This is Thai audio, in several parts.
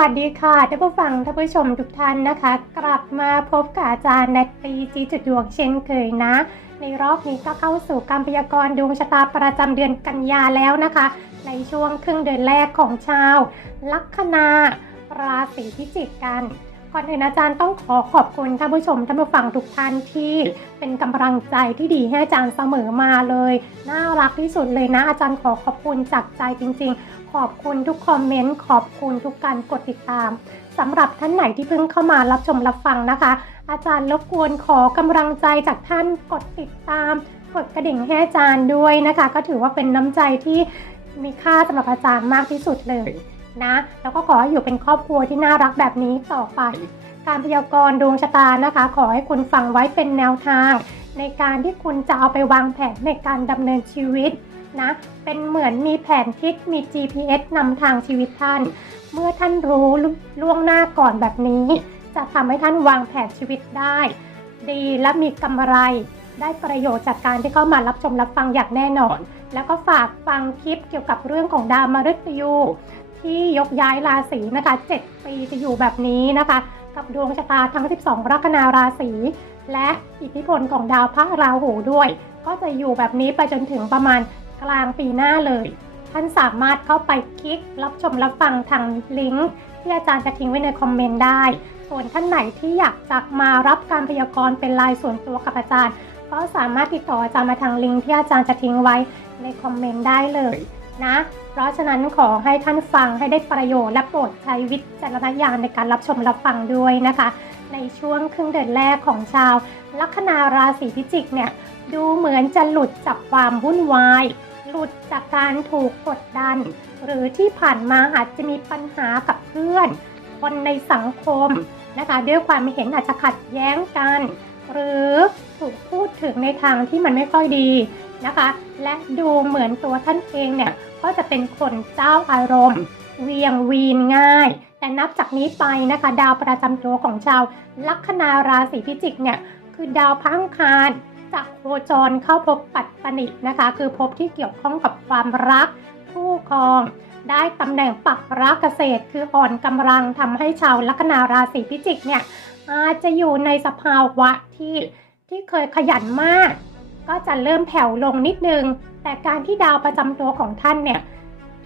วัสดีค่ะท่านผู้ฟังท่านผู้ชมทุกท่านนะคะ กลับมาพบกับอาจารย์นัตตีจีจุดดวงเช่นเคยนะ ในรอบนี้ก็เข้าสู่การพยากรณ์ดวงชะตาประจำเดือนกันยาแล้วนะคะ ในช่วงครึ่งเดือนแรกของชาว ลัคนาราศีพิจิกกันก่อนอื่นอาจารย์ต้องขอขอบคุณท่านผู้ชมท่านผู้ฟังทุกท่านที่เป็นกำลังใจที่ดีให้อาจารย์เสมอมาเลย น่ารักที่สุดเลยนะ อาจารย์ขอขอบคุณจากใจจริง ๆ ขอบคุณทุกคอมเมนต์ ขอบคุณทุกการกดติดตามสำหรับท่านไหนที่เพิ่งเข้ามารับชมรับฟังนะคะ อาจารย์รบกวนขอกำลังใจจากท่านกดติดตาม กดกระดิ่งให้อาจารย์ด้วยนะคะ ก็ถือว่าเป็นน้ำใจที่มีค่าสำหรับอาจารย์มากที่สุดเลยนะ แล้วก็ขอให้อยู่เป็นครอบครัวที่น่ารักแบบนี้ต่อไป การพยากรณ์ดวงชะตานะคะ ขอให้คุณฟังไว้เป็นแนวทาง ในการที่คุณจะเอาไปวางแผนในการดำเนินชีวิต นะ เป็นเหมือนมีแผนทิศมี GPS นำทางชีวิตท่าน เมื่อท่านรู้ล่วงหน้าก่อนแบบนี้ จะทำให้ท่านวางแผนชีวิตได้ ดีและมีกำไร ได้ประโยชน์จากการที่เข้ามารับชมรับฟังอย่างแน่นอน แล้วก็ฝากฟังคลิปเกี่ยวกับเรื่องของดาวมฤตยูที่ยกย้ายราศีนะคะ 7 ปีจะอยู่แบบนี้นะคะ กับดวงชะตาทั้ง 12 ลัคนาราศี และอิทธิพลของดาวพระราหูด้วย ก็จะอยู่แบบนี้ไปจนถึงประมาณ กลางปีหน้าเลย ท่านสามารถเข้าไปคลิก รับชมรับฟังทางลิงก์ที่อาจารย์จะทิ้งไว้ในคอมเมนต์ได้ ส่วนท่านไหนที่อยากจะมารับการพยากรณ์เป็นรายส่วนตัวกับอาจารย์ ก็สามารถติดต่ออาจารย์มาทางลิงก์ที่อาจารย์จะทิ้งไว้ในคอมเมนต์ได้เลยนะ เพราะฉะนั้นขอให้ท่านฟังให้ได้ประโยชน์และโปรดใช้วิจารณญาณในการรับชมรับฟังด้วยนะคะ ในช่วงครึ่งเดือนแรกของชาว ลัคนาราศีพิจิกเนี่ยดูเหมือนจะหลุดจากความวุ่นวาย หลุดจากการถูกกดดัน หรือที่ผ่านมาอาจจะมีปัญหากับเพื่อน คนในสังคมนะคะด้วยความเห็นอาจจะขัดแย้งกัน หรือถูกพูดถึงในทางที่มันไม่ค่อยดีนะคะ และดูเหมือนตัวท่านเองเนี่ยก็จะเป็นคนเจ้าอารมณ์ เวียงวีนง่าย แต่นับจากนี้ไปนะคะ ดาวประจำตัวของชาวลัคนาราศีพิจิกเนี่ยคือดาวพังคาร จากโคจรเข้าพบปัตตนินะคะ คือภพที่เกี่ยวข้องกับความรักคู่ครอง ได้ตำแหน่งปักรักเกษตร คืออ่อนกำลังทำให้ชาวลัคนาราศีพิจิกเนี่ยอาจจะอยู่ในสภาวะที่ที่เคยขยันมาก ก็จะเริ่มแผ่วลงนิดนึง แต่การที่ดาวประจำตัวของท่านเนี่ย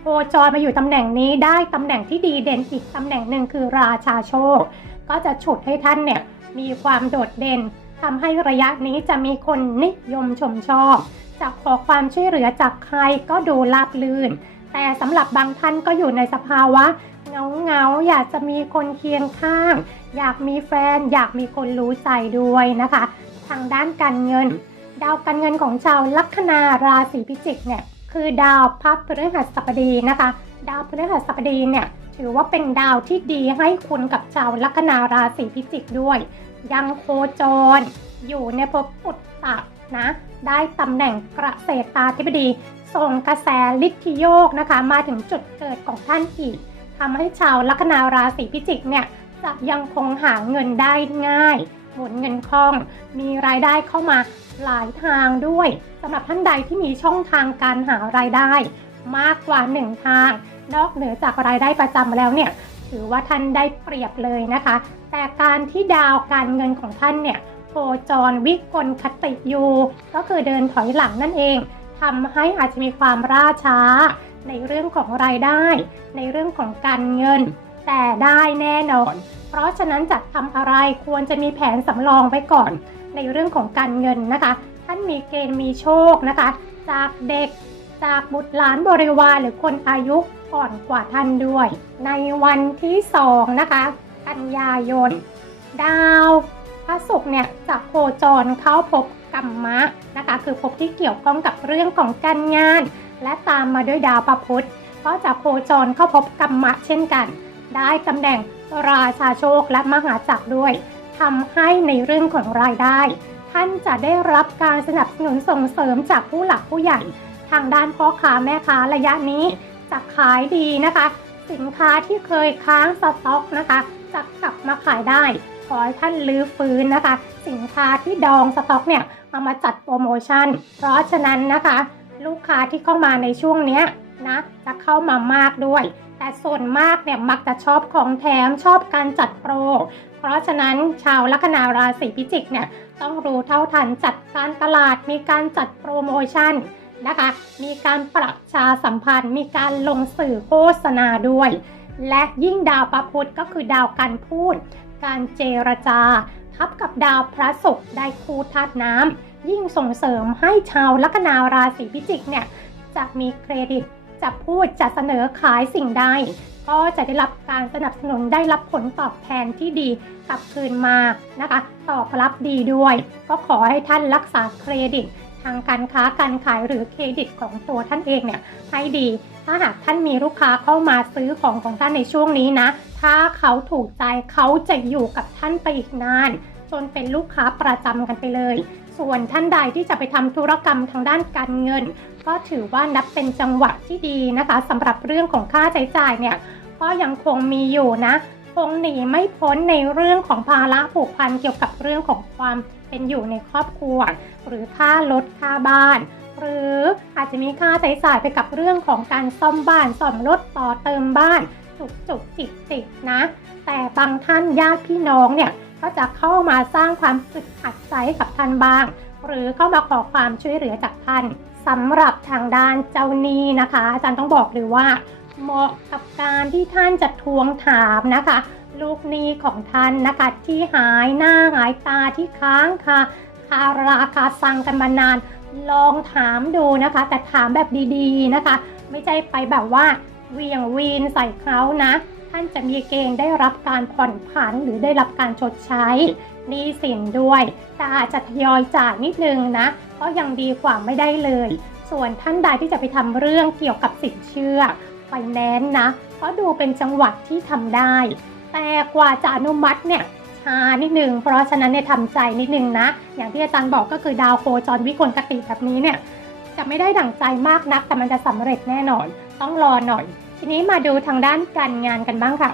โคจรมาอยู่ตำแหน่งนี้ได้ตำแหน่งที่ดีเด่นอีกตำแหน่งหนึ่งคือราชาโชค ก็จะฉุดให้ท่านเนี่ยมีความโดดเด่น ทำให้ระยะนี้จะมีคนนิยมชมชอบ จะขอความช่วยเหลือจากใครก็ดูราบลื่น แต่สำหรับบางท่านก็อยู่ในสภาวะเงาเงาๆอยากจะมีคนเคียงข้าง อยากมีแฟน อยากมีคนรู้ใจด้วยนะคะ ทางด้านการเงิน ดาวการเงินของชาวลัคนาราศีพิจิกเนี่ยคือดาวพระพฤหัสบดีนะคะ ดาวพฤหัสบดีเนี่ยถือว่าเป็นดาวที่ดีให้คุณกับชาวลัคนาราศีพิจิกด้วย ยังโคจร อยู่ในภพปุตตะนะได้ตำแหน่งกระเกษตาธิบดี ส่งกระแสลิทธิโยกนะคะ มาถึงจุดเกิดของท่านอีกทำให้ชาวลัคนาราศีพิจิกเนี่ยจะยังคงหาเงินได้ง่ายหมุนเงินคล่อง มีรายได้เข้ามาหลายทางด้วยสำหรับท่านใดที่มีช่องทางการหารายได้ มากกว่าหนึ่งทาง นอกเหนือจากรายได้ประจำแล้วเนี่ย ถือว่าท่านได้เปรียบเลยนะคะ แต่การที่ดาวการเงินของท่านเนี่ยโคจรวิกลคติอยู่ก็คือเดินถอยหลังนั่นเองทำให้อาจจะมีความล่าช้า ในเรื่องของรายได้ ในเรื่องของการเงิน แต่ได้แน่นอน เพราะฉะนั้นจะทำอะไรควรจะมีแผนสำรองไว้ก่อน ในเรื่องของการเงินนะคะ ท่านมีเกณฑ์มีโชคนะคะ จากเด็กจากบุตรหลานบริวารหรือคนอายุ อ่อนกว่าท่านด้วย ในวันที่สองนะคะกันยายน ดาวพระศุกร์เนี่ยจะโคจรเข้าพบกัมมะนะคะ คือภพที่เกี่ยวข้องกับเรื่องของการงาน และตามมาด้วยดาวประพุธก็จะโคจรเข้าพบกัมมะเช่นกัน ได้ตำแหน่งราชาโชคและมหาจักรด้วยทำให้ในเรื่องของรายได้ ท่านจะได้รับการสนับสนุนส่งเสริมจากผู้หลักผู้ใหญ่ ทางด้านพ่อค้าแม่ค้าระยะนี้ จะขายดีนะคะ สินค้าที่เคยค้างสต็อกนะคะ จะกลับมาขายได้ ขอให้ท่านลื้อฟื้นนะคะ สินค้าที่ดองสต็อกเนี่ยเอามาจัดโปรโมชั่น เพราะฉะนั้นนะคะ ลูกค้าที่เข้ามาในช่วงเนี้ยนะจะเข้ามามากด้วย แต่ส่วนมากเนี่ยมักจะชอบของแถมชอบการจัดโปร เพราะฉะนั้นชาวลัคนาราศีพิจิกเนี่ยต้องรู้เท่าทันจัดการตลาดมีการจัดโปรโมชั่น นะคะ มีการประชาสัมพันธ์ มีการลงสื่อโฆษณาด้วย และยิ่งดาวประพุธก็คือดาวการพูด การเจรจา ทับกับดาวพระศุกร์ได้คู่ธาตุน้ำยิ่งส่งเสริมให้ชาวลัคนาราศีพิจิกเนี่ยจะมีเครดิตจะพูดจะเสนอขายสิ่งใดก็จะได้รับการสนับสนุนได้รับผลตอบแทนที่ดีกลับคืนมานะคะ ตอบรับดีด้วย ก็ขอให้ท่านรักษาเครดิต ทางการค้าการขายหรือเครดิตของตัวท่านเองเนี่ยให้ดี ถ้าหากท่านมีลูกค้าเข้ามาซื้อของของท่านในช่วงนี้นะ ถ้าเขาถูกใจเขาจะอยู่กับท่านไปอีกนาน จนเป็นลูกค้าประจำกันไปเลย ส่วนท่านใดที่จะไปทำธุรกรรมทางด้านการเงิน ก็ถือว่านับเป็นจังหวะที่ดีนะคะสำหรับเรื่องของค่าใช้จ่ายเนี่ยก็ยังคงมีอยู่นะ คงหนีไม่พ้นในเรื่องของภาระผูกพันเกี่ยวกับเรื่องของความเป็นอยู่ในครอบครัว หรือค่ารถค่าบ้าน หรืออาจจะมีค่าใช้จ่ายไปกับเรื่องของการซ่อมบ้านซ่อมรถต่อเติมบ้านจุกจุกจิกจิกนะ แต่บางท่านญาติพี่น้องเนี่ยก็จะเข้ามาสร้างความอึดอัดใจกับท่านบ้าง หรือเข้ามาขอความช่วยเหลือจากท่านสำหรับทางด้านเจ้าหนี้นะคะ อาจารย์ต้องบอกเลยว่า เหมาะกับการที่ท่านจะทวงถามนะคะ ลูกหนี้ของท่านนะคะที่หายหน้าหายตาที่ค้างคาคาราคาซังกันมานาน ลองถามดูนะคะ แต่ถามแบบดีๆนะคะ ไม่ใช่ไปแบบว่าเวียงวีนใส่เขานะ ท่านจะมีเกณฑ์ได้รับการผ่อนผันหรือได้รับการชดใช้หนี้สินด้วยแต่อาจจะทยอยจ่ายนิดนึงนะ ก็ยังดีกว่าไม่ได้เลย ส่วนท่านใดที่จะไปทำเรื่องเกี่ยวกับสินเชื่อ ไฟแนนซ์นะก็ดูเป็นจังหวัดที่ทำได้ แต่กว่าจะอนุมัติเนี่ยช้านิดนึง เพราะฉะนั้นเนี่ยทำใจนิดนึงนะ อย่างที่อาจารย์บอกก็คือดาวโคจรวิกลกติแบบนี้เนี่ยจะไม่ได้ดั่งใจมากนัก แต่มันจะสำเร็จแน่นอน ต้องรอหน่อย ทีนี้มาดูทางด้านการงานกันบ้างค่ะ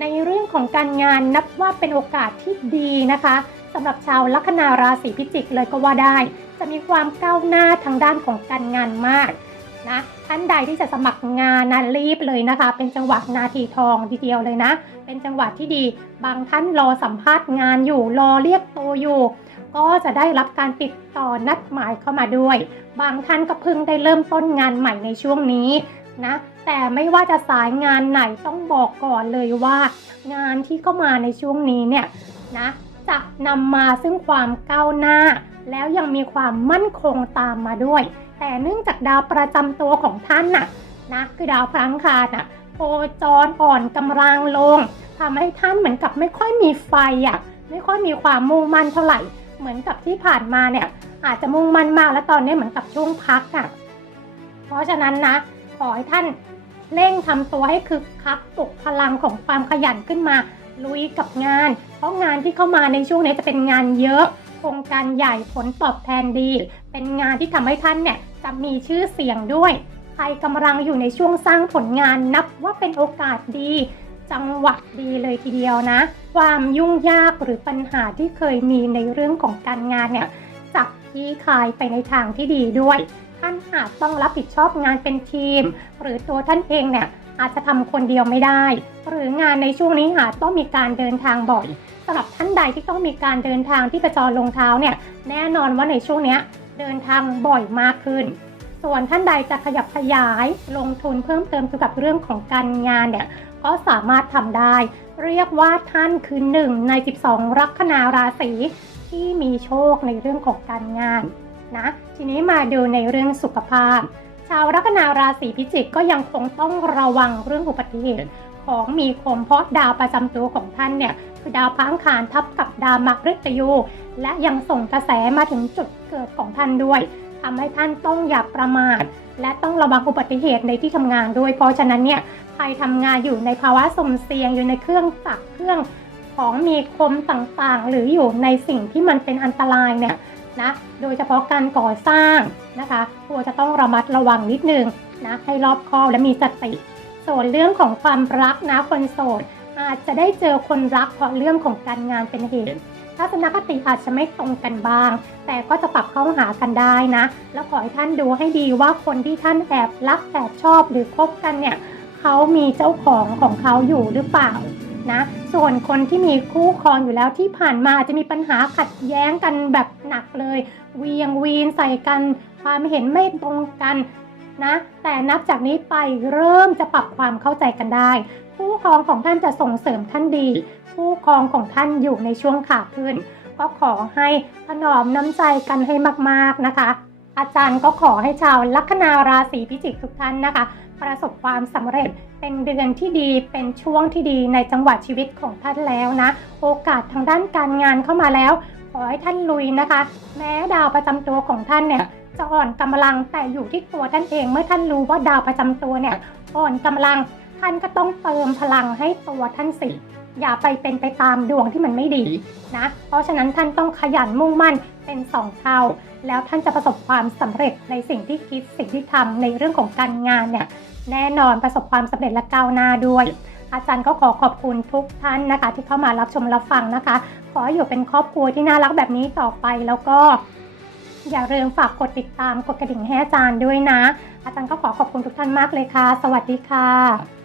ในเรื่องของการงานนับว่าเป็นโอกาสที่ดีนะคะสำหรับชาวลัคนาราศีพิจิกเลยก็ว่าได้ จะมีความก้าวหน้าทางด้านของการงานมากนะ ท่านใดที่จะสมัครงานนะรีบเลยนะคะ เป็นจังหวะนาทีทองทีเดียวเลยนะ เป็นจังหวะที่ดี บางท่านรอสัมภาษณ์งานอยู่ รอเรียกตัวอยู่ ก็จะได้รับการติดต่อนัดหมายเข้ามาด้วย บางท่านก็เพิ่งได้เริ่มต้นงานใหม่ในช่วงนี้นะแต่ไม่ว่าจะสายงานไหนต้องบอกก่อนเลยว่า งานที่เข้ามาในช่วงนี้เนี่ยนะจะนำมาซึ่งความก้าวหน้า แล้วยังมีความมั่นคงตามมาด้วย แต่เนื่องจากดาวประจำตัวของท่านน่ะนะคือดาวพลังคาน่ะโคจรอ่อนกำลังลงทำให้ท่านเหมือนกับไม่ค่อยมีไฟอะไม่ค่อยมีความมุ่งมั่นเท่าไหร่ เหมือนกับที่ผ่านมาเนี่ย อาจจะมุ่งมั่นมากแล้วตอนนี้เหมือนกับช่วงพักอะเพราะฉะนั้นนะ ขอให้ท่านเร่งทำตัวให้คึกคักปลุกพลังของความขยันขึ้นมา ลุยกับงาน เพราะงานที่เข้ามาในช่วงนี้จะเป็นงานเยอะโครงการใหญ่ผลตอบแทนดี เป็นงานที่ทำให้ท่านเนี่ย จะมีชื่อเสียงด้วย ใครกำลังอยู่ในช่วงสร้างผลงานนับว่าเป็นโอกาสดี จังหวะดีเลยทีเดียวนะ ความยุ่งยากหรือปัญหาที่เคยมีในเรื่องของการงานเนี่ยจะคลี่คลายไปในทางที่ดีด้วย ท่านอาจต้องรับผิดชอบงานเป็นทีม หรือตัวท่านเองเนี่ยอาจจะทำคนเดียวไม่ได้ หรืองานในช่วงนี้อาจต้องมีการเดินทางบ่อยสำหรับท่านใดที่ต้องมีการเดินทางที่ประจรลงเท้าเนี่ยแน่นอนว่าในช่วงเนี้ย เดินทางบ่อยมากขึ้น ส่วนท่านใดจะขยับขยายลงทุนเพิ่มเติมเกี่ยวกับเรื่องของการงานเนี่ยก็สามารถทำได้ เรียกว่าท่านคือหนึ่งใน 12 ลัคนาราศีที่มีโชคในเรื่องของการงานนะทีนี้มาดูในเรื่องสุขภาพ ชาวลัคนาราศีพิจิกก็ยังคงต้องระวังเรื่องอุบัติเหตุ ของมีคมเพราะดาวประจำตัวของท่านเนี่ยคือดาวพังคารทับกับดาวมฤตยู และยังส่งกระแสมาถึงจุดเกิดของท่านด้วยทำให้ท่านต้องอย่าประมาทและต้องระวังอุบัติเหตุในที่ทำงานด้วย เพราะฉะนั้นเนี่ยใครทำงานอยู่ในภาวะสมเสียงอยู่ในเครื่องจักรเครื่องของมีคมต่างๆ หรืออยู่ในสิ่งที่มันเป็นอันตรายเนี่ยนะโดยเฉพาะการก่อสร้างนะคะควรจะต้องระมัดระวังนิดนึงนะให้รอบคอบและมีสติ ส่วนเรื่องของความรักนะคนโสด อาจจะได้เจอคนรักเพราะเรื่องของการงานเป็นเหตุทัศนคติอาจจะไม่ตรงกันบ้าง แต่ก็จะปรับเข้าหากันได้นะ แล้วขอให้ท่านดูให้ดีว่าคนที่ท่านแอบรักแอบชอบหรือคบกันเนี่ยเขามีเจ้าของของเขาอยู่หรือเปล่านะส่วนคนที่มีคู่ครองอยู่แล้วที่ผ่านมาอาจจะมีปัญหาขัดแย้งกันแบบหนักเลย เวียงวีนใส่กัน ความเห็นไม่ตรงกัน นะแต่นับจากนี้ไปเริ่มจะปรับความเข้าใจกันได้คู่ครองของท่านจะส่งเสริมท่านดีคู่ครองของท่านอยู่ในช่วงขาขึ้น ก็ขอให้ถนอมน้ำใจกันให้มากๆนะคะ อาจารย์ก็ขอให้ชาวลัคนาราศีพิจิกทุกท่านนะคะ ประสบความสำเร็จเป็นเดือนที่ดีเป็นช่วงที่ดีในจังหวะชีวิตของท่านแล้วนะ โอกาสทางด้านการงานเข้ามาแล้ว ขอให้ท่านลุยนะคะ แม้ดาวประจำตัวของท่านเนี่ย จะอ่อนกำลังแต่อยู่ที่ตัวท่านเอง เมื่อท่านรู้ว่าดาวประจำตัวเนี่ยอ่อนกำลังท่านก็ต้องเติมพลังให้ตัวท่านสิอย่าไปเป็นไปตามดวงที่มันไม่ดีนะ เพราะฉะนั้นท่านต้องขยันมุ่งมั่นเป็นสองเท่า แล้วท่านจะประสบความสำเร็จในสิ่งที่คิดสิ่งที่ทำในเรื่องของการงานเนี่ยแน่นอนประสบความสำเร็จและก้าวหน้าด้วย อาจารย์ก็ขอขอบคุณทุกท่านนะคะ ที่เข้ามารับชมรับฟังนะคะ ขอให้อยู่เป็นครอบครัวที่น่ารักแบบนี้ต่อไปแล้วก็ อย่าลืมฝากกดติดตามกดกระดิ่งให้อาจารย์ด้วยนะ อาจารย์ก็ขอขอบคุณทุกท่านมากเลยค่ะ สวัสดีค่ะ